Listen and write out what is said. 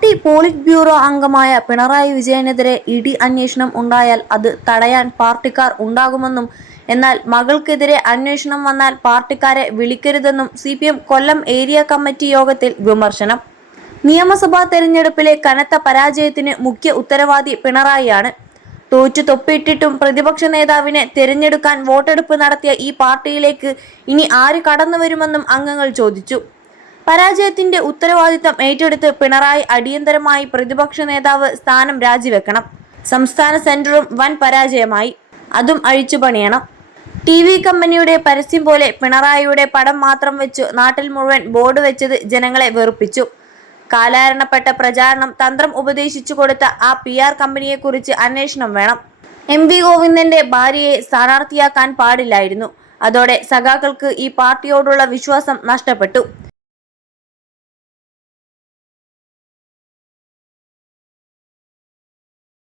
Party polit bureau അംഗമായ Pinarayi വിജയനെതിരെ ED അന്വേഷണം ഉണ്ടായാൽ അത് തടയാൻ പാർട്ടിക്കാർ ഉണ്ടാകുമെന്നും എന്നാൽ മകൾക്കെതിരെ അന്വേഷണം വന്നാൽ പാർട്ടിക്കാരെ വിളിക്കരുതെന്നും CPM കൊല്ലം ഏരിയ കമ്മിറ്റി യോഗത്തിൽ വിമർശനം. നിയമസഭാ തെരഞ്ഞെടുപ്പിലെ കനത്ത പരാജയത്തിന് മുഖ്യ ഉത്തരവാദി പിണറായിയാണ്. തോറ്റു തൊപ്പിയിട്ടിട്ടും പ്രതിപക്ഷ നേതാവിനെ തിരഞ്ഞെടുക്കാൻ വോട്ടെടുപ്പ് നടത്തിയ ഈ പാർട്ടിയിലേക്ക് ഇനി ആര് കടന്നുവരുമെന്നും അംഗങ്ങൾ ചോദിച്ചു. പരാജയത്തിന്റെ ഉത്തരവാദിത്തം ഏറ്റെടുത്ത് പിണറായി അടിയന്തരമായി പ്രതിപക്ഷ നേതാവ് സ്ഥാനം രാജിവെക്കണം. സംസ്ഥാന സെന്ററും വൻ പരാജയമായി, അതും അഴിച്ചുപണിയണം. TV കമ്പനിയുടെ പരസ്യം പോലെ പിണറായിയുടെ പടം മാത്രം വെച്ചു നാട്ടിൽ മുഴുവൻ ബോർഡ് വെച്ചത് ജനങ്ങളെ വെറുപ്പിച്ചു. കാലാരണപ്പെട്ട പ്രചാരണം തന്ത്രം ഉപദേശിച്ചു കൊടുത്ത ആ PR കമ്പനിയെക്കുറിച്ച് അന്വേഷണം വേണം. MV ഗോവിന്ദന്റെ ഭാര്യയെ സ്ഥാനാർത്ഥിയാക്കാൻ പാടില്ലായിരുന്നു. അതോടെ സഖാക്കൾക്ക് ഈ പാർട്ടിയോടുള്ള വിശ്വാസം നഷ്ടപ്പെട്ടു.